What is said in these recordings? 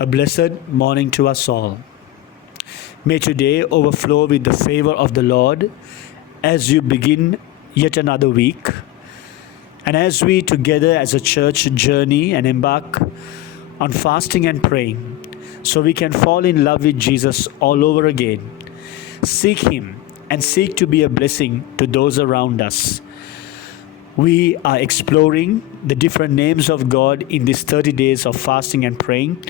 A blessed morning to us all. May today overflow with the favor of the Lord as you begin yet another week, and as we together as a church journey and embark on fasting and praying so we can fall in love with Jesus all over again, seek Him and seek to be a blessing to those around us. We are exploring the different names of God in these 30 days of fasting and praying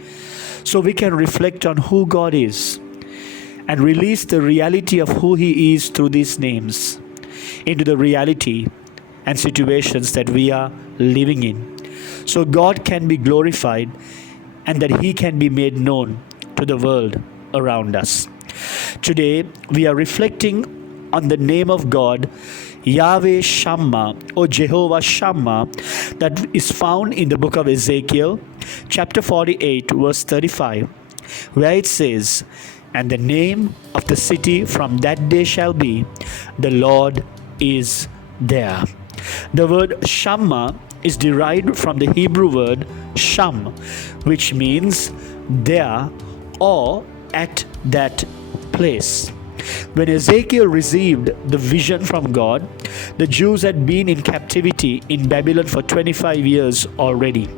so we can reflect on who God is and release the reality of who He is through these names into the reality and situations that we are living in, so God can be glorified and that He can be made known to the world around us. Today we are reflecting on the name of God, YAHWEH Shammah or Jehovah Shammah, that is found in the book of Ezekiel, chapter 48, verse 35, where it says, "And the name of the city from that day shall be, the Lord is there." The word Shammah is derived from the Hebrew word Sham, which means there or at that place. When Ezekiel received the vision from God, the Jews had been in captivity in Babylon for 25 years already.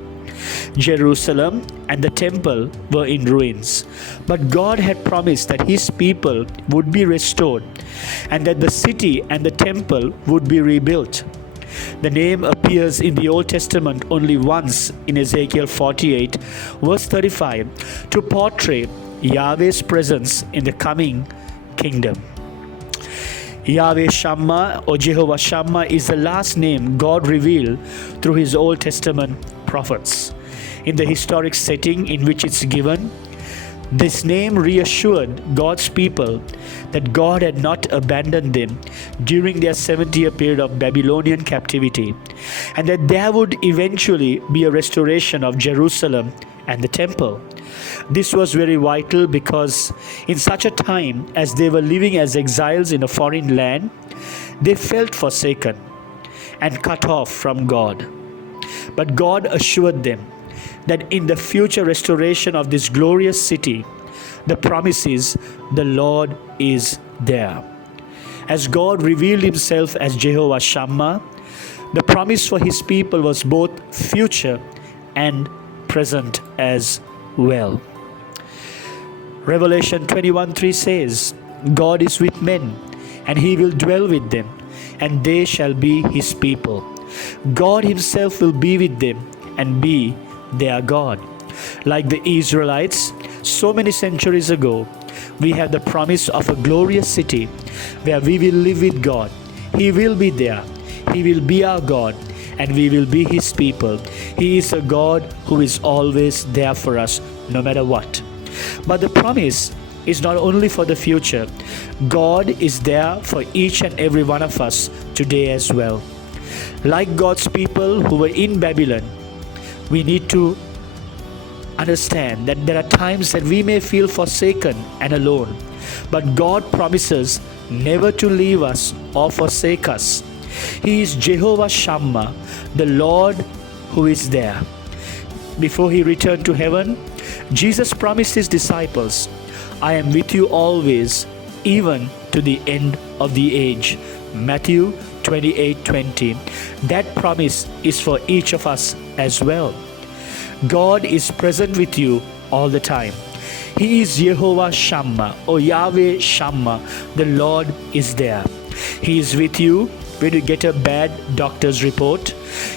Jerusalem and the temple were in ruins, but God had promised that His people would be restored and that the city and the temple would be rebuilt. The name appears in the Old Testament only once in Ezekiel 48, verse 35, to portray Yahweh's presence in the coming kingdom. YAHWEH Shammah or Jehovah Shammah is the last name God revealed through His Old Testament prophets. In the historic setting in which it's given, this name reassured God's people that God had not abandoned them during their 70-year period of Babylonian captivity, and that there would eventually be a restoration of Jerusalem and the temple. This was very vital because in such a time as they were living as exiles in a foreign land, they felt forsaken and cut off from God. But God assured them that in the future restoration of this glorious city, the promise is the Lord is there. As God revealed Himself as Jehovah Shammah, the promise for His people was both future and present as well. Revelation 21:3 says, "God is with men, and He will dwell with them, and they shall be His people. God Himself will be with them and be their God." Like the Israelites so many centuries ago, we have the promise of a glorious city where we will live with God. He will be there. He will be our God, and we will be His people. He is a God who is always there for us, no matter what. But the promise is not only for the future. God is there for each and every one of us today as well. Like God's people who were in Babylon, we need to understand that there are times that we may feel forsaken and alone, but God promises never to leave us or forsake us. He is Jehovah Shammah, the Lord who is there. Before He returned to heaven, Jesus promised His disciples, "I am with you always, even to the end of the age." Matthew 28:20. That promise is for each of us as well. God is present with you all the time. He is Jehovah Shammah or YAHWEH Shammah. The Lord is there. He is with you when you get a bad doctor's report.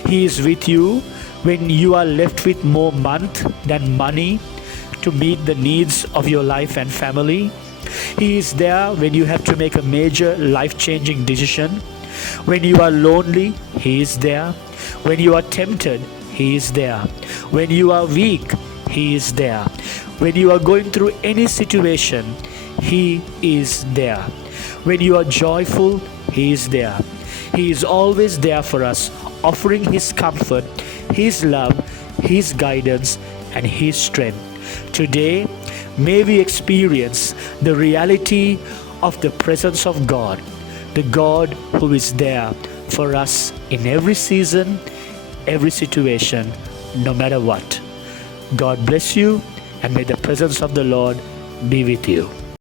He is with you when you are left with more month than money to meet the needs of your life and family. He is there when you have to make a major life-changing decision. When you are lonely, He is there. When you are tempted, He is there. When you are weak, He is there. When you are going through any situation, He is there. When you are joyful, He is there. He is always there for us, offering His comfort, His love, His guidance, and His strength. Today, may we experience the reality of the presence of God, the God who is there for us in every season, every situation, no matter what. God bless you and may the presence of the Lord be with you.